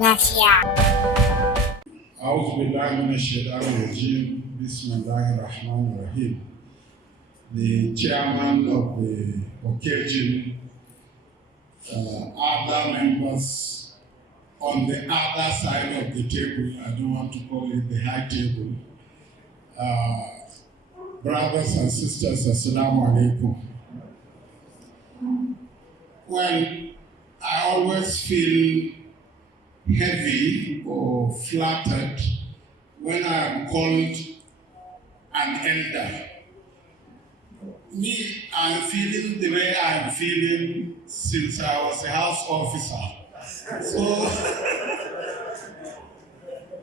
lafiya. أعوذ بالله من الشيطان الرجيم بسم الله الرحمن الرحيم. The chairman of the occasion, other members on the other side of the table, I don't want to call it the high table, brothers and sisters, Assalamu alaikum. Well, I always feel heavy or flattered when I am called an elder. Me, I'm feeling the way I'm feeling since I was a house officer. So,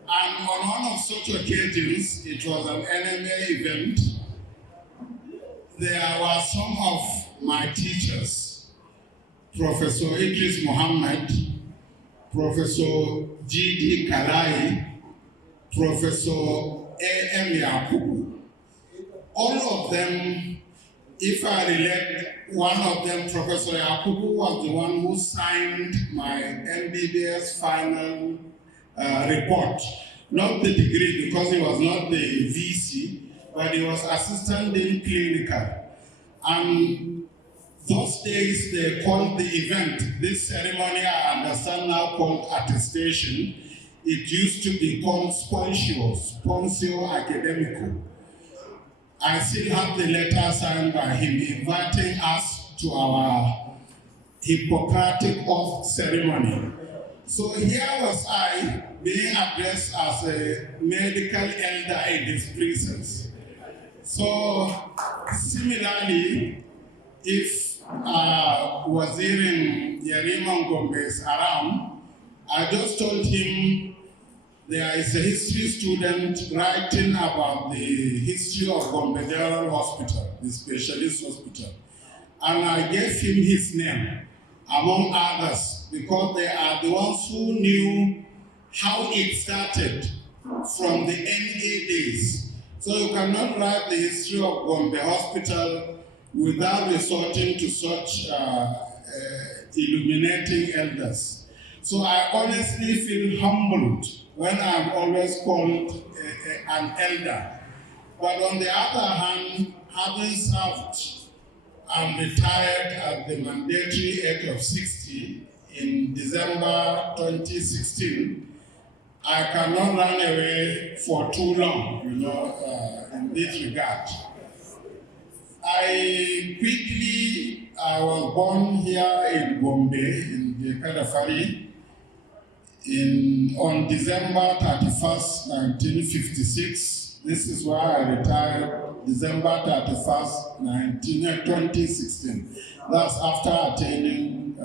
and on one of such occasions, it was an NMA event. There were some of my teachers, Professor Idris Muhammad, Professor G.D. Kalai, Professor A.M. Yakubu. All of them, if I relate, one of them, Professor Yakubu, was the one who signed my MBBS final report. Not the degree, because he was not the VC, but he was assistant in clinical. And those days they called the event, this ceremony I understand now called attestation. It used to be called Sponsio Academico. I still have the letter signed by him inviting us to our Hippocratic oath ceremony. So here was I being addressed as a medical elder in his presence. So similarly, if Wazirin Yariman Gombe is around, I just told him there is a history student writing about the history of Gombe General Hospital, the specialist hospital. And I gave him his name, among others, because they are the ones who knew how it started from the NA days. So you cannot write the history of Gombe Hospital without resorting to such illuminating elders. So I honestly feel humbled when I'm always called an elder. But on the other hand, having served and retired at the mandatory age of 60 in December 2016, I cannot run away for too long, in this regard. I was born here in Gombe, in the Kadafari, on December 31st, 1956. This is why I retired December 31st, 2016. That's after attaining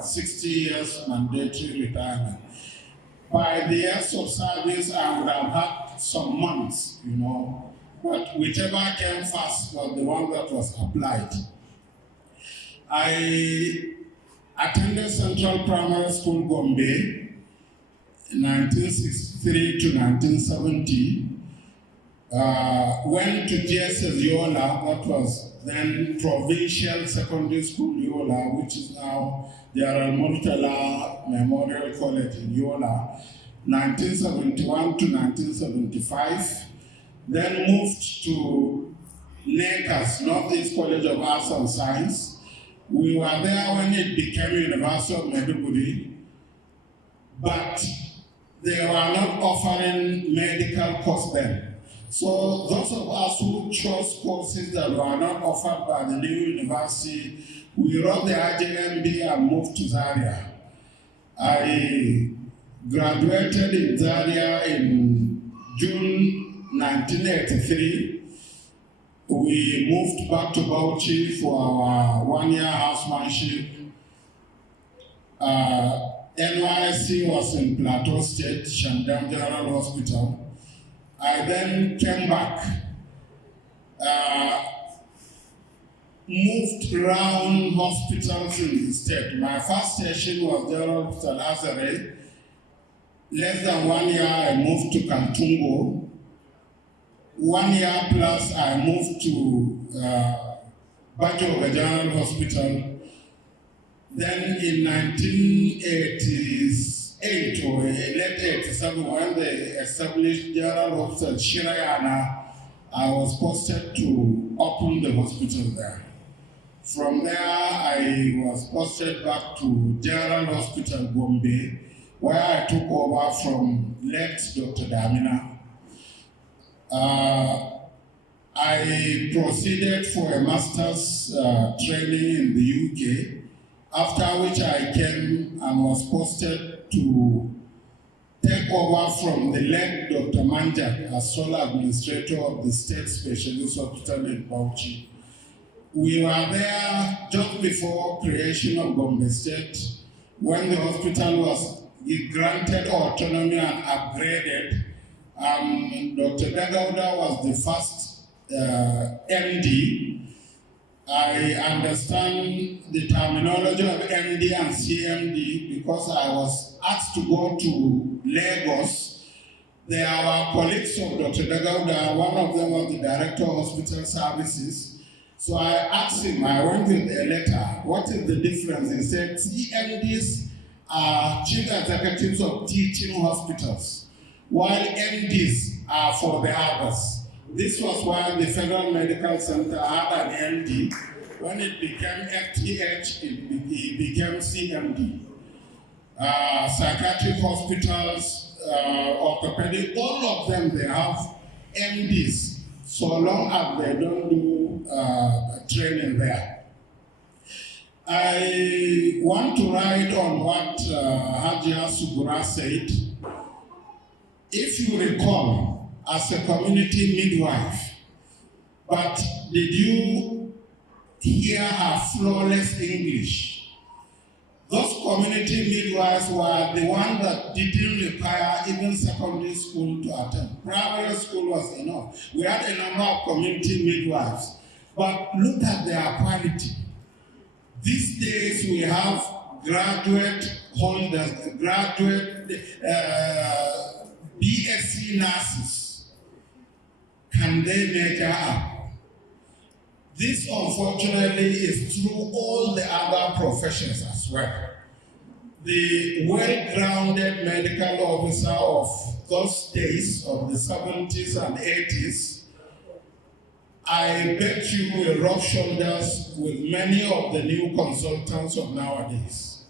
60 years mandatory retirement. By the years of service, I would have had some months, but whichever came first was the one that was applied. I attended Central Primary School, Gombe, 1963 to 1970. Went to GSS Yola, that was then Provincial Secondary School Yola, which is now the Murtala Memorial College in Yola, 1971 to 1975. Then moved to NECAS, Northeast College of Arts and Science. We were there when it became University of Maiduguri, but they were not offering medical course then. So those of us who chose courses that were not offered by the new university, we wrote the IJMB and moved to Zaria. I graduated in Zaria in June 1983. We moved back to Bauchi for our one-year housemanship. NYSC was in Plateau State, Shandam General Hospital. I then came back, moved around hospitals in the state. My first station was General Hospital Azare. Less than 1 year, I moved to Kantungo. 1 year plus, I moved to Bajoga General Hospital. Then in 1986, 8 or late 87 when they established General Hospital Shirayana, I was posted to open the hospital there. From there, I was posted back to General Hospital Gombe, where I took over from late Dr. Damina. I proceeded for a master's training in the UK, after which I came and was posted to take over from the late Dr. Manjak as sole administrator of the State Specialist Hospital in Bauchi. We were there just before creation of Gombe State, when the hospital was granted autonomy and upgraded. Dr. Dagauda was the first MD. I understand the terminology of MD and CMD because I was asked to go to Lagos. They are our colleagues of Dr. Dagauda. One of them was the Director of Hospital Services. So I asked him, I went with a letter, what is the difference? He said, CMDs are Chief Executives of Teaching Hospitals, while MDs are for the others. This was why the Federal Medical Center had an MD. When it became FTH, it became CMD. Psychiatric hospitals, orthopedic, all of them, they have MDs, so long as they don't do training there. I want to write on what Ahajas said. If you recall, as a community midwife, but did you hear her flawless English? Those community midwives were the ones that didn't require even secondary school to attend. Primary school was enough. We had a number of community midwives, but look at their quality. These days we have graduate holders, graduate BSc nurses. Can they make her up? This, unfortunately, is through all the other professions as well. The well-grounded medical officer of those days, of the 70s and 80s, I bet you will rub shoulders with many of the new consultants of nowadays.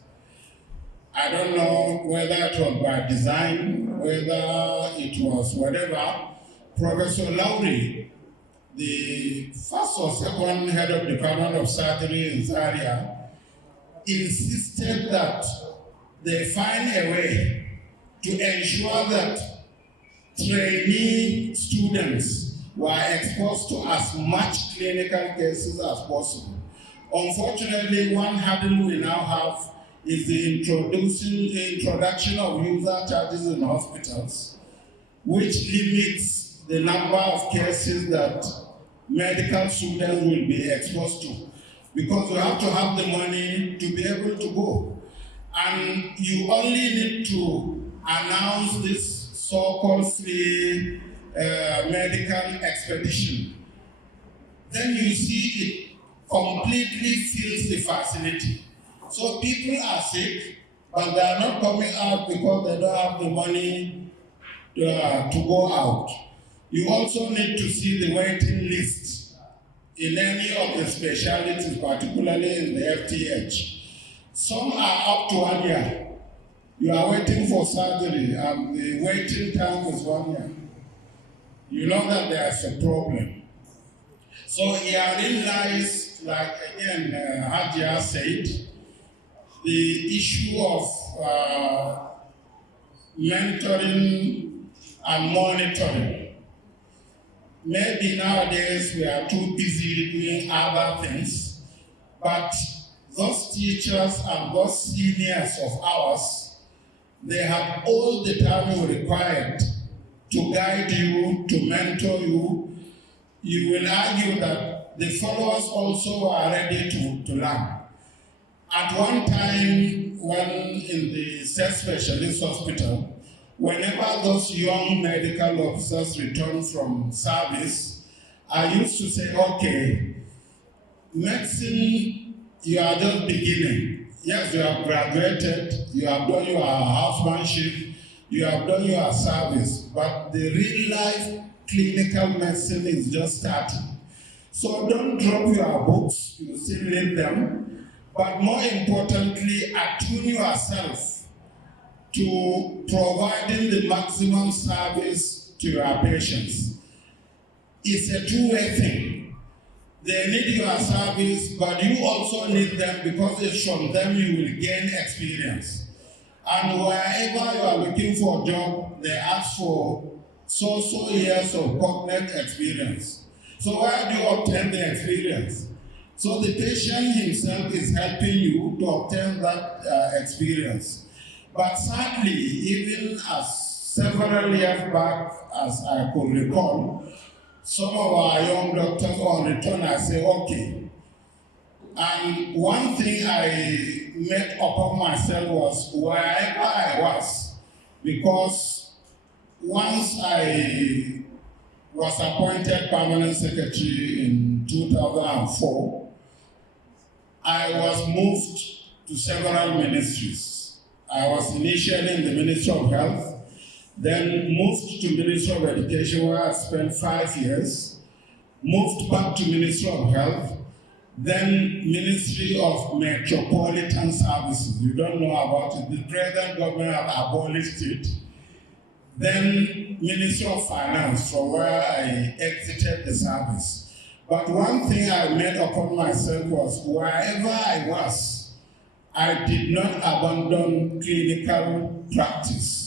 I don't know whether it was by design, whether it was whatever. Professor Lowry, the first or second head of Department of Surgery in Zaria, insisted that they find a way to ensure that trainee students were exposed to as much clinical cases as possible. Unfortunately, one hurdle we now have is the introduction of user charges in hospitals, which limits the number of cases that medical students will be exposed to, because you have to have the money to be able to go. And you only need to announce this so-called free medical expedition. Then you see it completely fills the facility. So people are sick, but they are not coming out because they don't have the money to go out. You also need to see the waiting list in any of the specialties, particularly in the FTH. Some are up to 1 year. You are waiting for surgery and the waiting time is 1 year. You know that there's a problem. So herein lies, like again Ahajas said, the issue of mentoring and monitoring. Maybe nowadays we are too busy doing other things, but those teachers and those seniors of ours, they have all the time required to guide you, to mentor you. You will argue that the followers also are ready to learn. At one time, when in the State Specialist Hospital, whenever those young medical officers return from service, I used to say, okay, medicine, you are just beginning. Yes, you have graduated, you have done your housemanship, you have done your service, but the real life clinical medicine is just starting. So don't drop your books, you still need them, but more importantly, attune yourself to providing the maximum service to your patients. It's a two-way thing. They need your service, but you also need them because it's from them you will gain experience. And wherever you are looking for a job, they ask for so years of cognate experience. So where do you obtain the experience? So the patient himself is helping you to obtain that experience. But sadly, even as several years back, as I could recall, some of our young doctors on return I say, okay. And one thing I made upon myself was wherever I was, because once I was appointed permanent secretary in 2004, I was moved to several ministries. I was initially in the Ministry of Health, then moved to Ministry of Education where I spent 5 years, moved back to Ministry of Health, then Ministry of Metropolitan Services. You don't know about it. The present government have abolished it. Then Ministry of Finance, from where I exited the service. But one thing I made upon myself was wherever I was, I did not abandon clinical practice.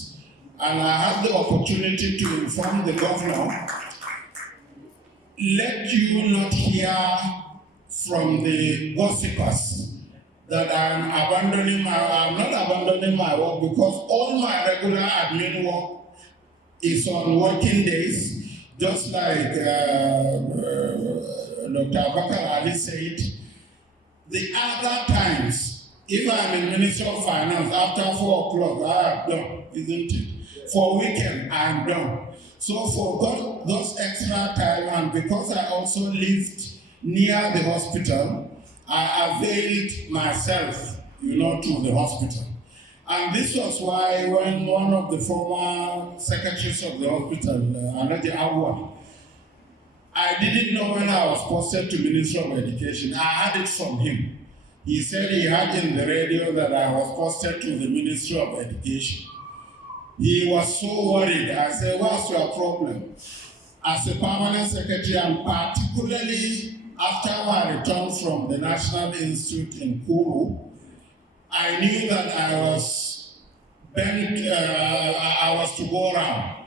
And I had the opportunity to inform the governor, let you not hear from the gossipers that I'm not abandoning my work because all my regular admin work is on working days, just like Dr. Abakar Ali said. The other times, if I'm in Ministry of Finance, after 4 o'clock, I am done, isn't it? For weekend, I'm done. So for those extra time, and because I also lived near the hospital, I availed myself, to the hospital. And this was why when one of the former secretaries of the hospital, Anaji Awa, I didn't know when I was posted to Ministry of Education. I had it from him. He said he had in the radio that I was posted to the Ministry of Education. He was so worried. I said, what's your problem? As a permanent secretary, and particularly after my return from the National Institute in Kuru, I knew that I was to go around.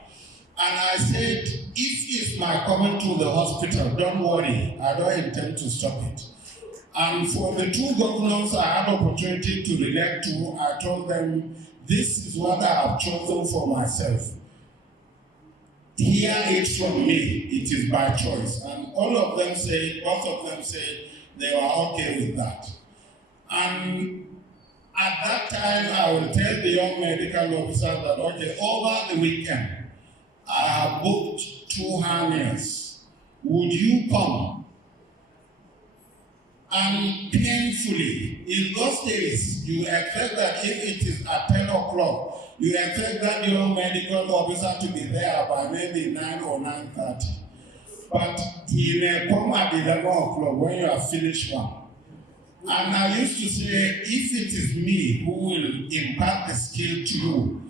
And I said, if it's my coming to the hospital, don't worry, I don't intend to stop it. And for the 2 governors I had opportunity to relate to, I told them, this is what I have chosen for myself. Hear it from me, it is by choice. And both of them said they were okay with that. And at that time, I will tell the young medical officer that, okay, over the weekend, I have booked 2 hernias. Would you come? And painfully, in those days, you expect that if it is at 10 o'clock, you expect that young medical officer to be there by maybe 9 or 9:30. But he may come at 11 o'clock when you have finished one. And I used to say, if it is me who will impart the skill to you,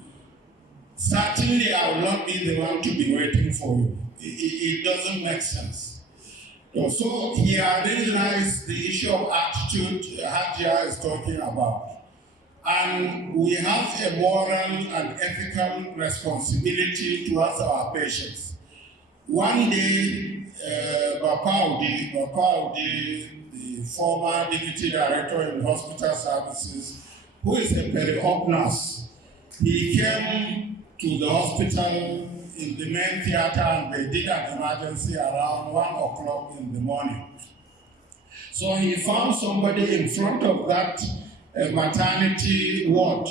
certainly I will not be the one to be waiting for you. It doesn't make sense. So here lies the issue of attitude Ahajas is talking about. And we have a moral and ethical responsibility towards our patients. One day, Bapaudi, the former deputy director in hospital services, who is a peri-op nurse, he came to the hospital in the main theater and they did an emergency around 1 o'clock in the morning. So he found somebody in front of that maternity ward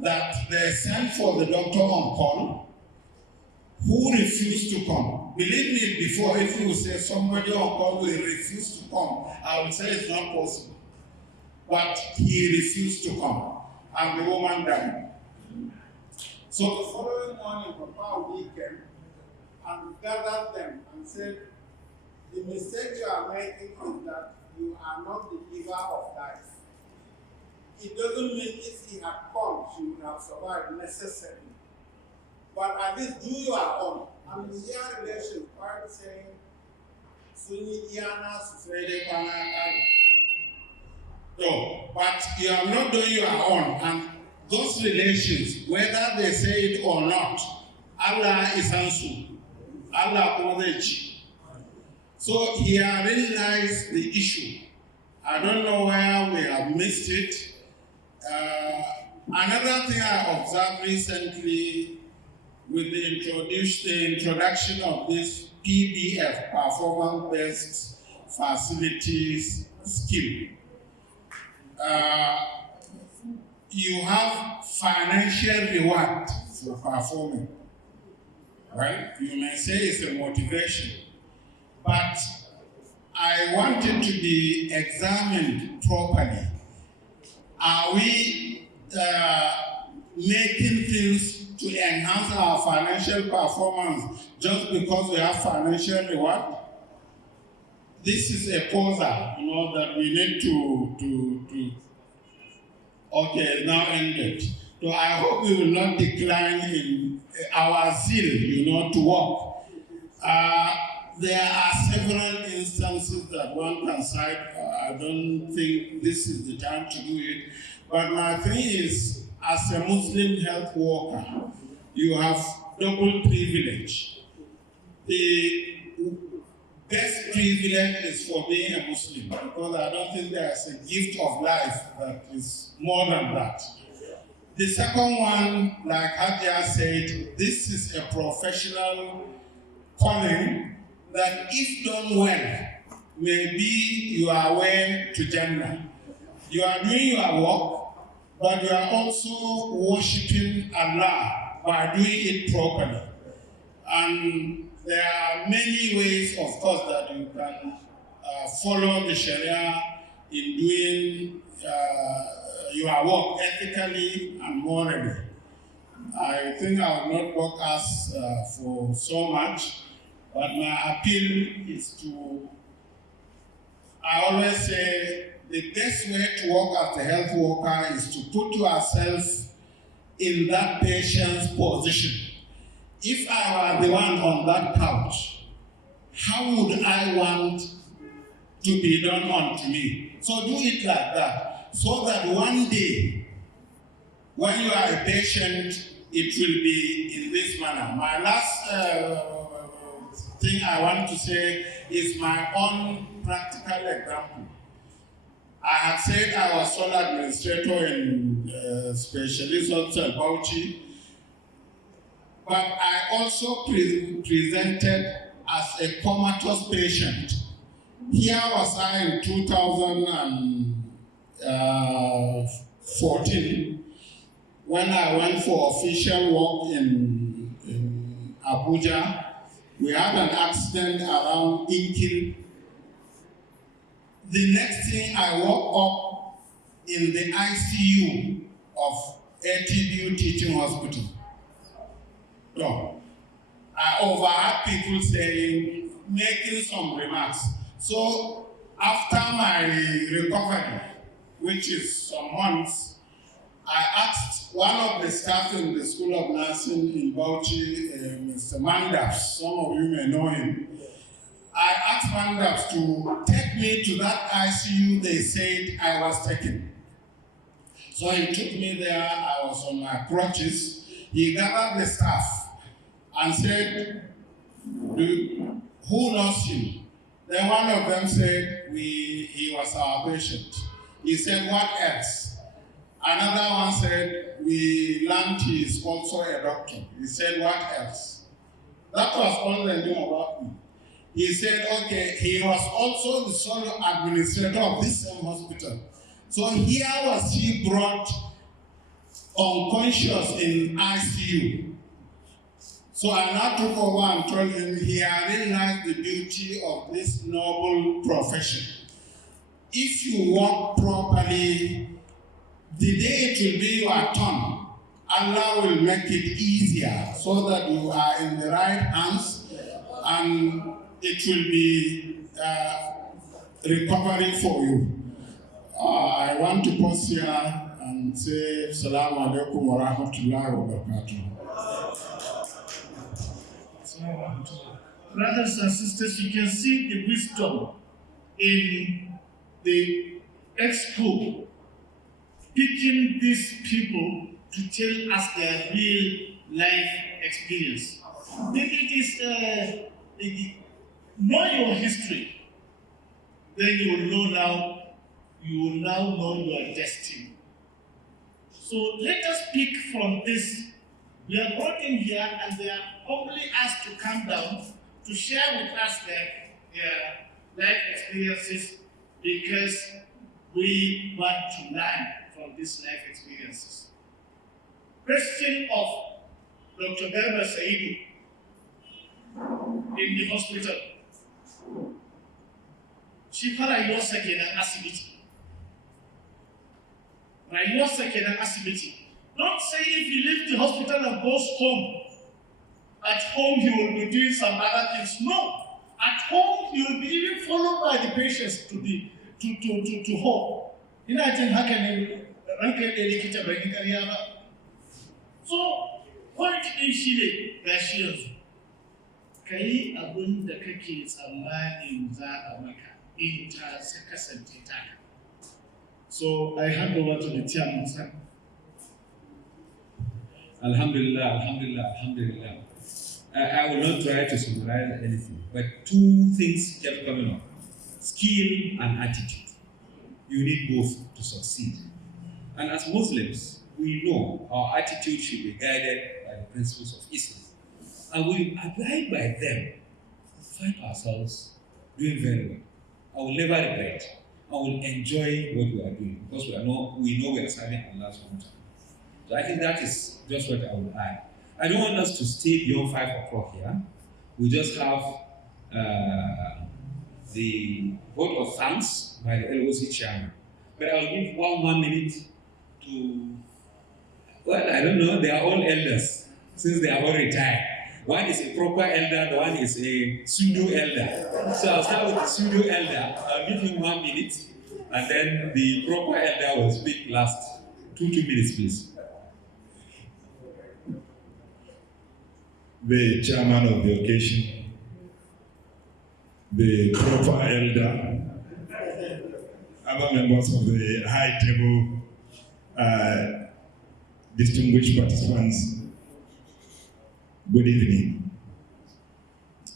that they sent for the doctor on call who refused to come. Believe me, before, if you say somebody on call will refuse to come, I would say it's not possible. but he refused to come, and the woman died. So the following morning, Papa weekend, and gathered them and said, the mistake you are making is that you are not the giver of life. It doesn't mean if he had come, she would have survived necessarily. But at least do your own. And in their relation, part saying, Suni Iana Susrede Pana. No, but you are not doing your own. And those relations, whether they say it or not, Allah is answer. Allah knowledge. So here lies the issue. I don't know where we have missed it. Another thing I observed recently with the introduction of this PBF, Performance-Based Facilities Scheme, you have financial reward for performing, right? You may say it's a motivation, but I want it to be examined properly. Are we making things to enhance our financial performance just because we have financial reward? This is a poser, that we need to okay, now ended. So I hope we will not decline in our zeal, to work. There are several instances that one can cite. I don't think this is the time to do it. But my thing is, as a Muslim health worker, you have double privilege. The best privilege is for being a Muslim, because I don't think there's a gift of life that is more than that. The second one, like Ahajas said, this is a professional calling that if done well, maybe you are way to Jannah. You are doing your work, but you are also worshipping Allah by doing it properly. And there are many ways, of course, that you can follow the Sharia in doing your work ethically and morally. I think I will not work as for so much, but my appeal is to, I always say, the best way to work as a health worker is to put yourself in that patient's position. If I were the one on that couch, how would I want to be done unto me? So do it like that, so that one day, when you are a patient, it will be in this manner. My last thing I want to say is my own practical example. I had said I was sole administrator in Specialist Hospital Bauchi, but I also presented as a comatose patient. Here was I in 2014 when I went for official work in Abuja. We had an accident around Inkil. The next thing I woke up in the ICU of ATBU Teaching Hospital. So, I overheard people saying, making some remarks. So, after my recovery, which is some months, I asked one of the staff in the School of Nursing in Bauchi, Mr. Mandaps, some of you may know him. I asked Mandaps to take me to that ICU they said I was taken. So he took me there, I was on my crutches. He gathered the staff and said, who knows him? Then one of them said, he was our patient. He said, what else? Another one said, we learned he is also a doctor. He said, what else? That was all they knew about me. He said, okay, he was also the sole administrator of this same hospital. So here was he brought unconscious in ICU. So I now took over and told him he had realized the beauty of this noble profession. if you walk properly, the day it will be your turn, Allah will make it easier so that you are in the right hands and it will be recovery for you. I want to pause here and say Assalamu alaikum wa rahmatullahi wa barakatuh. Brothers and sisters, you can see the wisdom in the expo, picking these people to tell us their real life experience. It is know your history, then you will now know your destiny. So let us pick from this. We are brought in here and they are humbly asked to come down to share with us their life experiences, because we want to learn from these life experiences. Question of Dr. Garba Saidu in the hospital. Shi fa rayuwarsa kenan asibiti. Rayuwarsa kenan asibiti. Don't say if he leaves the hospital and goes home, at home he will be doing some other things. No. At home he will be even followed by the patients to home. Ina jin haka ne ranka da likita bai yi ƙarya ba. So, point ɗin shi ne gashi yanzu. Ka yi abin da kake tsammanin za a maka in ta kasance taka. So, I hand over to the chairman, sir. Alhamdulillah, alhamdulillah, alhamdulillah. I will not try to summarize anything, but two things kept coming up: skill and attitude. You need both to succeed. And as Muslims, we know our attitude should be guided by the principles of Islam. And we abide by them, find ourselves doing very well. I will never regret. I will enjoy what we are doing because we know we are serving Allah subhanahu wa ta'ala. So I think that is just what I would add. I don't want us to stay beyond 5 o'clock here. We just have the vote of thanks by the LOC chairman. But I'll give one minute to, well, I don't know, they are all elders since they are all retired. One is a proper elder, the one is a pseudo elder. So I'll start with the pseudo elder. I'll give him 1 minute, and then the proper elder will speak last. 2 minutes, please. The chairman of the occasion, the proper elder, other members of the high table, distinguished participants, good evening.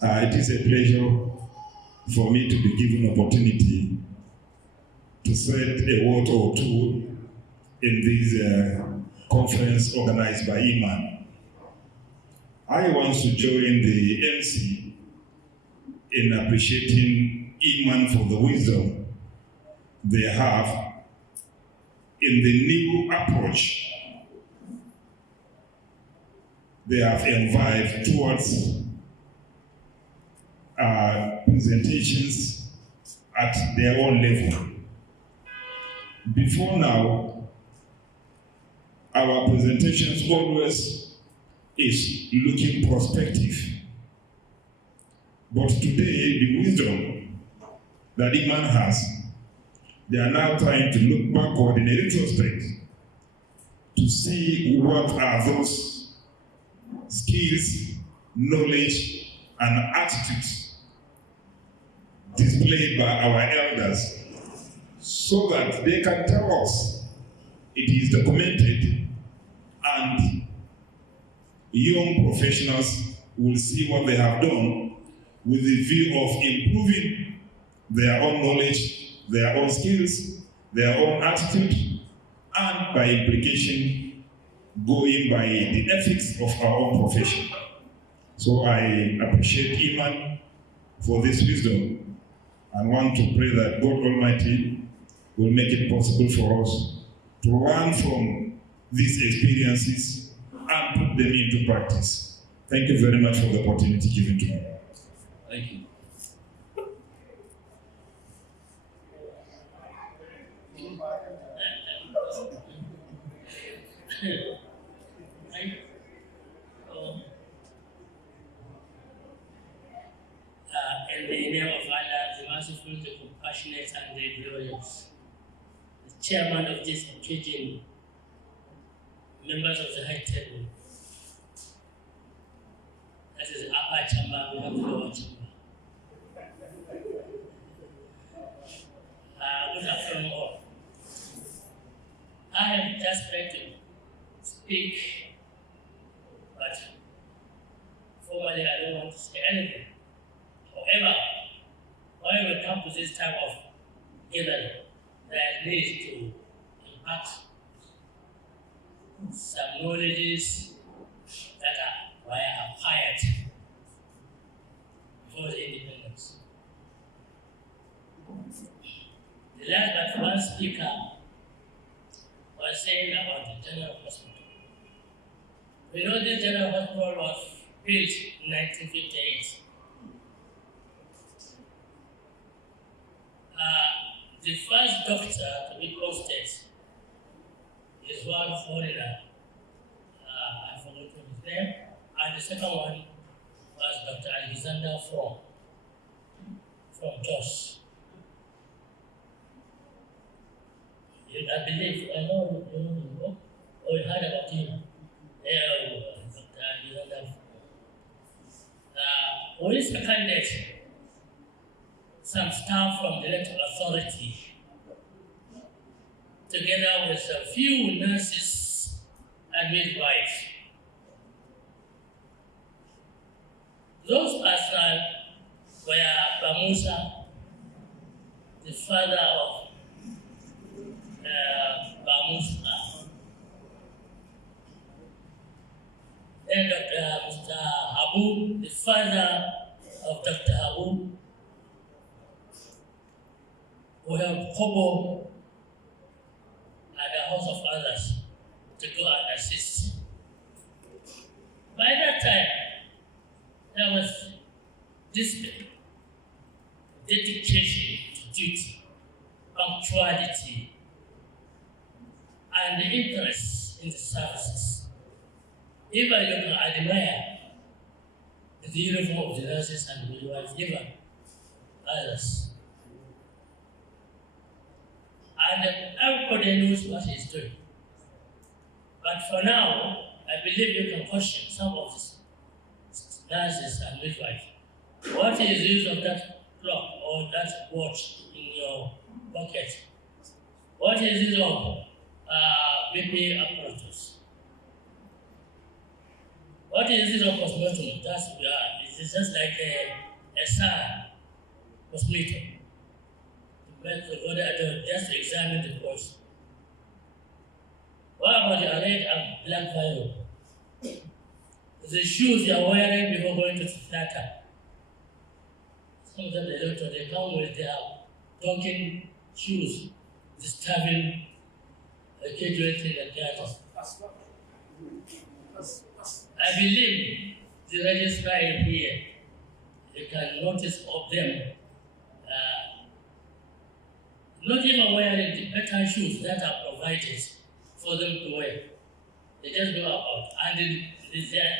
It is a pleasure for me to be given opportunity to say a word or two in this conference organized by Iman. I want to join the MC in appreciating Iman for the wisdom they have in the new approach they have imbibed towards presentations at their own level. Before now, our presentations always is looking prospective. But today, the wisdom that Iman has, they are now trying to look backward in a retrospect to see what are those skills, knowledge, and attitudes displayed by our elders so that they can tell us it is documented and young professionals will see what they have done with the view of improving their own knowledge, their own skills, their own attitude, and by implication, going by the ethics of our own profession. So I appreciate Iman for this wisdom and want to pray that God Almighty will make it possible for us to learn from these experiences and put them into practice. Thank you very much for the opportunity given to me. Thank you. In the name of Allah, the merciful, the compassionate, and the glorious, the chairman of this occasion, members of the high table, that is the upper chamber, we have the lower chamber. Good afternoon all. I am just trying to speak, but formally I don't want to say anything. However, when we come to this type of gathering, there needs to impart some knowledges that were acquired before the independence. The last but one speaker was saying about the General Hospital. We know the General Hospital was built in 1958. The first doctor to be posted is one foreigner, I forgot his name, and the second one was Dr. Alexander from Jos. I believe, I know you know, or you heard about him. Dr. Alexander. We seconded some staff from the electoral authority, together with a few nurses and midwives. Those personnel were Bamusa, the father of Bamusa, then Mr. Habu, the father of Dr. Habu. We have Kobo and a host of others to go and assist. By that time, there was discipline, dedication to duty, punctuality, and interest in the services. Even you can admire the uniform of the nurses and midwives, even others. And everybody knows what he's doing. But for now, I believe you can question some of the nurses and midwives. What is the use of that clock or that watch in your pocket? What is the use of BP apparatus? What is the use of cosmetic? It's just like a sun cosmetic. Just to examine the course. What about the red and black vial? The shoes you are wearing before going to the theater. Some of them they come with their talking shoes, disturbing the casualty in the theater. I believe the registrar here, you can notice of them not even wearing the better shoes that are provided for them to wear. They just go about. And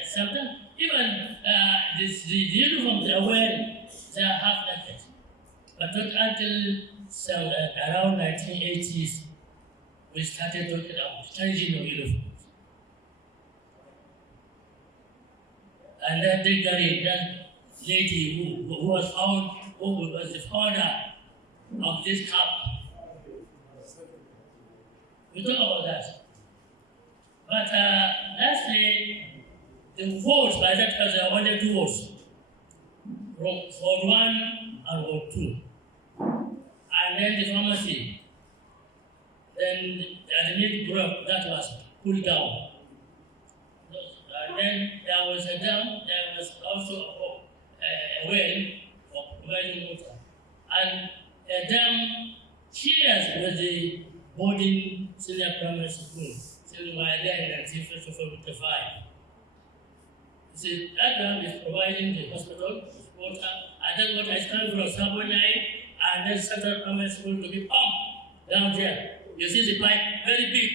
sometimes, even the uniforms they are wearing, they are half naked. But not until around 1980s, we started talking about changing of uniforms. And that lady who was found, who was the founder of this cup. We talk about that. But lastly, the votes, by that time there were only 2 votes. Vote 1 and vote 2. And then the pharmacy, then the admit group that was pulled down. And then there was a dam, there was also a well of providing water. And a dam shares with the boarding senior primary school till by then until 1955. See, that dam is providing the hospital with water, and then water is coming from Sabo 9 and then Central Primary School to be pumped down there. You see the pipe, very big.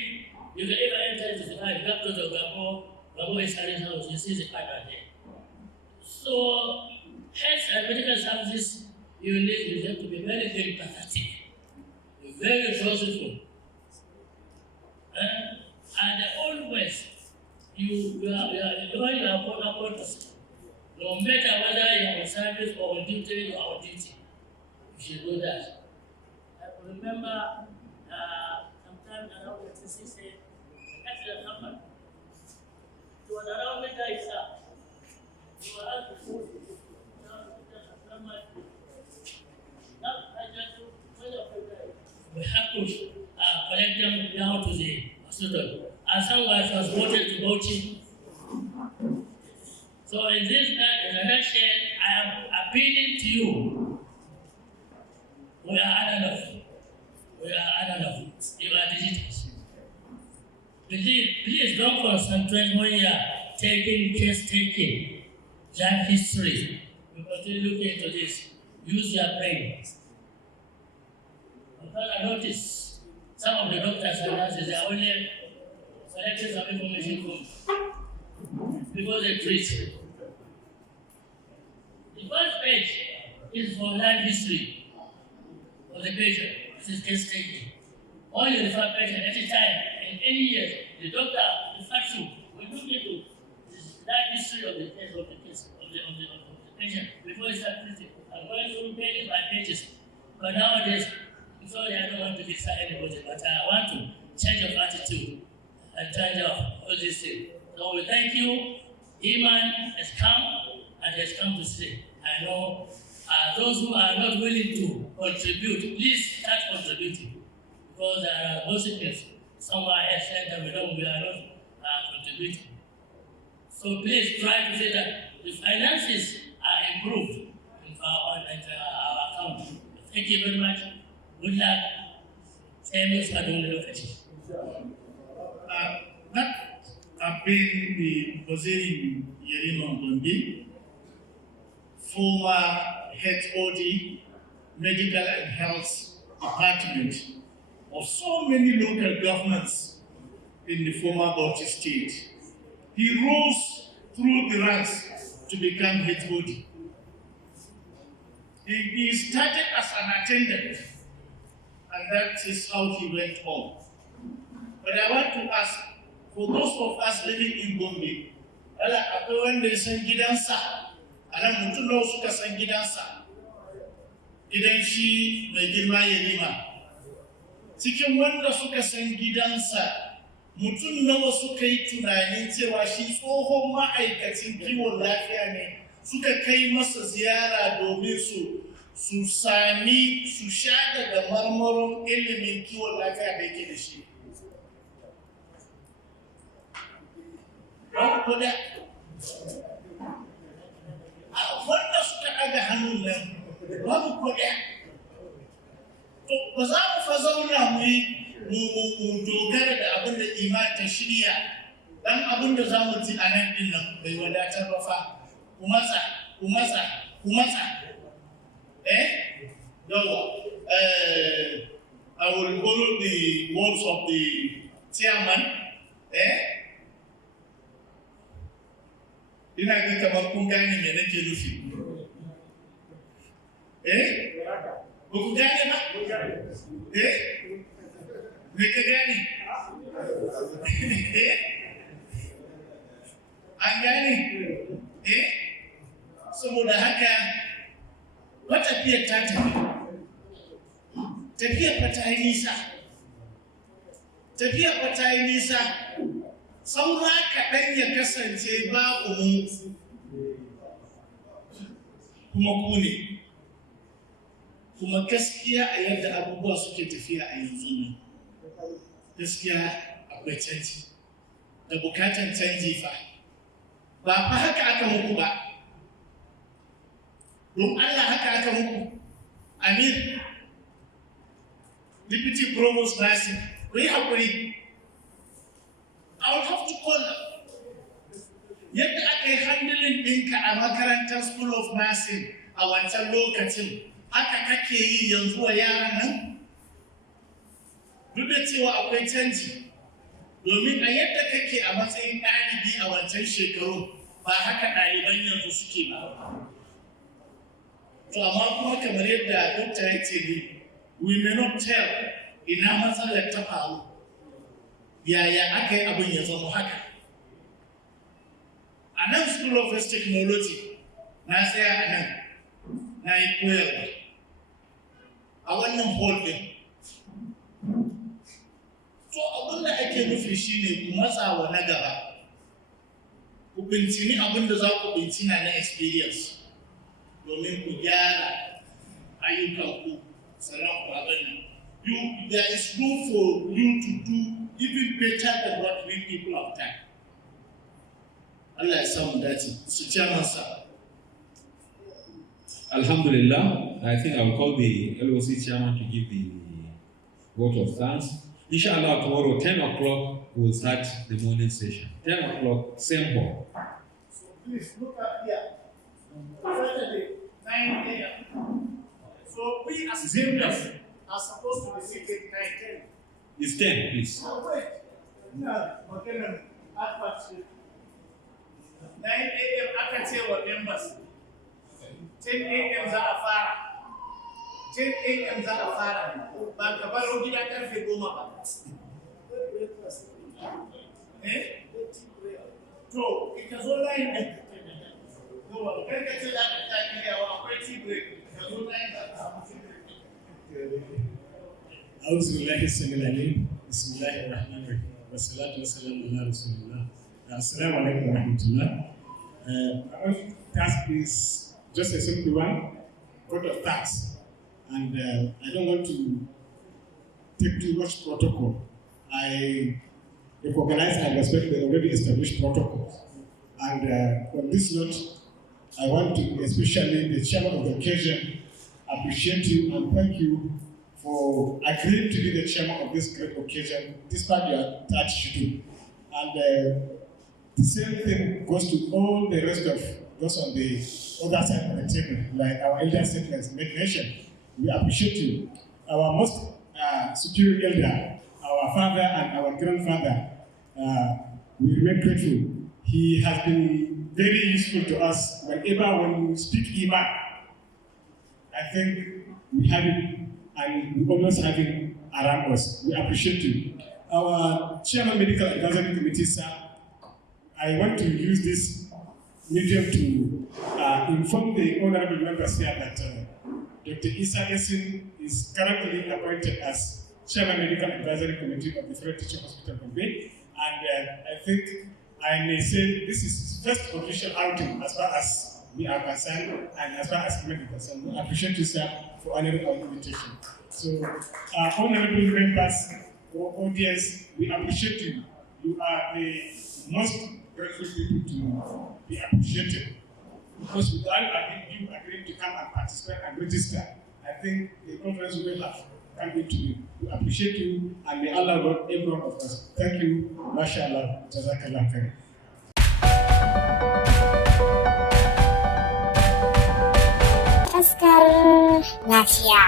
You can even enter into the pipe. You have to go to Gombe is house. You see the pipe right there. So, health and medical services, you have to be very, very pathetic, very resourceful. And always, you are doing your purpose. No matter whether you are on service or on duty, you are on duty. You should do that. I could remember sometime around 26, accident happened. It was around midnight, sir. You were asked to move. We have to collect them down to the hospital. As someone was wanted to go to. So in a nutshell, I am appealing to you. We are adults. We are adults. You are digitals. Please don't concentrate when you are taking life history. You continue looking into this. Use your brain. Because I notice some of the doctors and nurses are only collecting some information from because they treat. The first page is for life history of the patient. This is case taking. Only the first patient at a time, in any year, the doctor, the factual, will look into this life history of the case of the patient before he starts treating. I'm going through pages by pages. But nowadays, sorry, I don't want to decide anybody, but I want to change your attitude and change of all these things. So we thank you. Iman has come and has come to stay. I know those who are not willing to contribute, please start contributing. Because there are consequences somewhere else that we are not contributing. So please try to say that the finances are improved in our account. Thank you very much. Good luck. Samuel Sadu. That have been the Brazilian Yerino Gombe, former head OD, Medical and Health Department of so many local governments in the former Bauchi state. He rose through the ranks to become head OD. He started as an attendant, and that is how he went on. But I want to ask, for those of us living in Gombe, akwai wanda ya san gidansa, anan mutum nawa suka san gidansa, gidan shi mai girma Yarima. Cikin wanda suka san gidansa, mutum nawa suka yi tunanin cewa shi tsohon ma'aikacin kiwon lafiya ne, suka kai masa ziyara domin su sami su sha daga marmaron ilimin kiwon lafiya da yake da shi. Wanda suka ɗaga hannun nan, babu kuɗi. To, ba za mu fa zauna mu dogara da abin da Iman ta shirya, dan abin da za mu ji a nan ɗin nan bai wadatar ba fa. Ku matsa. No. I will follow the words of the chairman. Ina ga kamar kun gane me nake nufi. Ba ku gane ba? Me ka gane? An gane? Saboda haka matafiyar ta tafi. Tafiyar fa ta yi nisa. Saura kaɗan ya kasance babu mu kuma ku ne. Kuma gaskiya a yadda abubuwa suke tafiya a yanzu nan. Gaskiya akwai canji. Da bukatan canji fa. Ba fa haka aka muku ba. Don Allah haka aka muku. Amir, Deputy Provost Nursing, ku yi haƙuri. I will have to call them. Yadda aka yi handling ɗinka a makarantar School of Nursing a wancan lokacin, haka kake yi yanzu wa yaran nan? duk da cewa akwai canji domin a yadda kake a matsayin ɗalibi a wancan shekaru ba haka ɗaliban yanzu suke ba. To amma kuma kamar yadda dokta ya ce ne, we may not tell ina matsalar ta faru, yaya aka yi abin ya zama haka. A nan School of West Technology na tsaya a nan na yi koyarwa a wannan hall ɗin. To abin da ake nufi shi ne ku matsa wa na gaba, ku bincini abin da za ku bincina na experience domin ku gyara ayyukanku sannan ku abin nan. There is room for you to do even better than what we people have done. Allah ya samu dace, su chairman sa. Alhamdulillah, I think I will call the LOC chairman to give the vote of thanks. Inshallah, tomorrow, 10 o'clock, we'll start the morning session. 10 o'clock, same hall. So please look at here. Saturday, 9 a.m. So we as members are supposed to be seated 9:10. It's 10, please. Oh, wait. No, okay, no. At what 9 a.m. aka ce wa members. 10 a.m. za a fara. 10 a.m. za a fara. Ba ka baro gida karfe 10 ba. To, ita zo line ɗin. To, kar ka ce za ka ta kiyawa akwai tea break. Ka zo line za ka samu tea break. أعوذ بالله السميع العليم بسم الله الرحمن الرحيم والصلاة والسلام على رسول الله. السلام عليكم ورحمة الله. Our task is just a simple one, vote of thanks, and I don't want to take too much protocol. I recognize and respect the already established protocols, and on this note, I want to, especially the chairman of the occasion, appreciate you and thank you for agreeing to be the chairman of this great occasion, despite your third schedule. And the same thing goes to all the rest of those on the other side of the table, like our elder statements made mention. We appreciate you. Our most superior elder, our father and our grandfather, we remain grateful. He has been very useful to us whenever when we speak Iman. I think we have it and we always have it around us. We appreciate you. Our Chairman Medical Advisory Committee, sir, I want to use this medium to inform the honorable members here that Dr. Isa Yasin is currently appointed as Chairman Medical Advisory Committee of the Federal Teaching Hospital Gombe, and I think I may say this is his first official outing as far as we are concerned and as far as human is concerned. We appreciate you, sir, for honoring our invitation. So, honorable members or audience, we appreciate you. You are the most grateful people to be appreciated. Because without you agreeing to come and participate and register, I think the conference will have come into you. We appreciate you and may Allah God every one of us. Thank you. MashaAllah. Jazakallah khair. Taskar lafiya.